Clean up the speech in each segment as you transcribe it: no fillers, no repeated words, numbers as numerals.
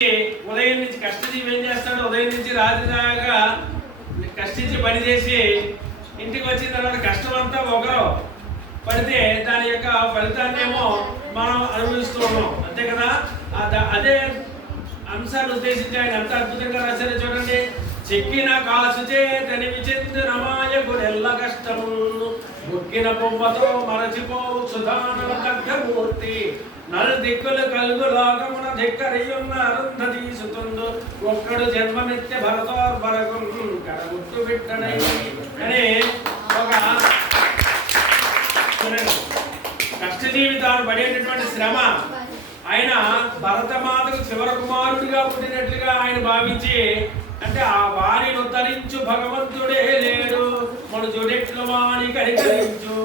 ఉదయం నుంచి కష్టజీవి ఏం చేస్తాడు? ఉదయం నుంచి రాత్రి దాకా కష్టించి పని చేసి ఇంటికి వచ్చిన తర్వాత కష్టం అంతా ఒకరు పడితే దాని యొక్క ఫలితాన్ని ఏమో మనం అనుభవిస్తూ ఉన్నాం, అంతే కదా. అదే అంశాన్ని ఉద్దేశించి ఆయన ఎంత అద్భుతంగా రాశారో చూడండి. చెక్కిన కాసు చేతని విచిందు రమాయకుడెల్ల కష్టము ముక్కిన బొమ్మతో మరచిపోవు సుధానల ఖడ్గమూర్తి నలు దిక్కులు కలుగు లోకమున ధిక్కరియున్న అరుంధ తీసుతుండు ఒక్కడు జన్మనిత్య భరతోర్భరకం కడగుట్టు బిడ్డనై అని ఒక కష్టజీవి తాను పడేటటువంటి శ్రమ ఆయన భరతమాతకు చివర కుమారుడిగా పుట్టినట్లుగా ఆయన భావించి, అంటే ఆ వారిని ఉద్ధరించు భగవంతుడే లేడు మన జోడెట్లు వాణి కనికరించు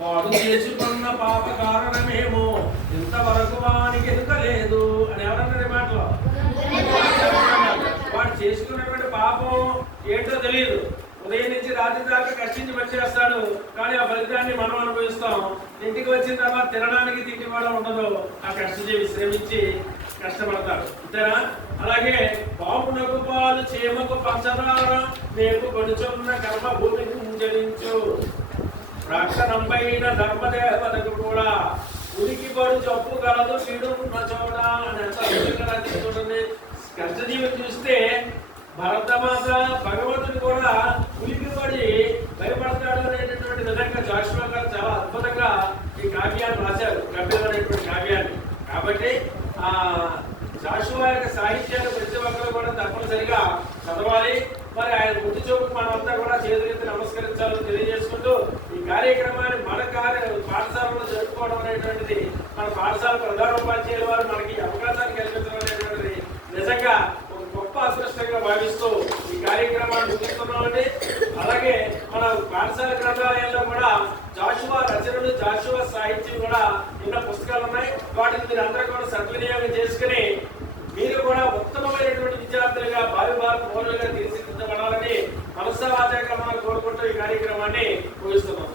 వాడు చేసుకున్న పాప కారణమేమో ఇంతవరకు వానికి ఎదుకలేదు అని ఎవరన్నారు మాటలో. వాడు చేసుకున్నటువంటి పాపం ఏంటో తెలియదు. ఉదయం నుంచి రాత్రి దాకా కష్టించి వచ్చేస్తాడు, కానీ ఆ ఫలితాన్ని మనం అనుభవిస్తాం. ఇంటికి వచ్చిన తర్వాత తినడానికి తిండి కూడా ఉండదు. ఆ కష్టజీవి శ్రమించి కష్టపడతాడు, అంతేనా. అలాగే పాపునకు పాలు చేమకు పంచదార మేము కొనుచున్న కర్మ భూమికి ముంజరించు ప్రాక్షణంపైన ధర్మదేవతకు కూడా ఉనికి పడు జబ్బు కలదు వీడున్న చోట అని ఎంత చూడండి. కష్టజీవిని చూస్తే భరతమాత భగవంతుడు కూడా ఉలికిపడి భయపడతాడు అనేటటువంటి విధంగా జాషువా గారు చాలా అద్భుతంగా ఈ కావ్యాన్ని రాశారు, కవ్యం అనేటువంటి కావ్యాన్ని. కాబట్టి ఆ జాషువా యొక్క సాహిత్యాన్ని ప్రతి ఒక్కరు కూడా తప్పనిసరిగా చదవాలి. మరి ఆయన ముందు చూపు మనమంతా కూడా చేతులెత్తి నమస్కరించాలని తెలియజేసుకుంటూ ఈ కార్యక్రమాన్ని మన పాఠశాలలో జరుపుకోవడం అనేటువంటిది మన పాఠశాల ప్రధానోపాధ్యాయుల వారు మనకి అవకాశాన్ని కల్పించడం అనేటువంటిది నిజంగా గొప్ప అదృష్టంగా భావిస్తూ ఈ కార్యక్రమాన్ని ముగిస్తున్నామండి. అలాగే మన పాఠశాల గ్రంథాలయంలో కూడా జాషువా రచనలు, జాషువా సాహిత్యం కూడా ఎన్నో పుస్తకాలు ఉన్నాయి. వాటిని మీరు అందరూ కూడా సద్వినియోగం చేసుకుని మీరు కూడా ఉత్తమమైనటువంటి విద్యార్థులుగా భావి భారత పౌరులుగా తీర్చిదిద్దబడాలని మనస్సావాచకంగా కోరుకుంటూ ఈ కార్యక్రమాన్ని ముగిస్తున్నాం.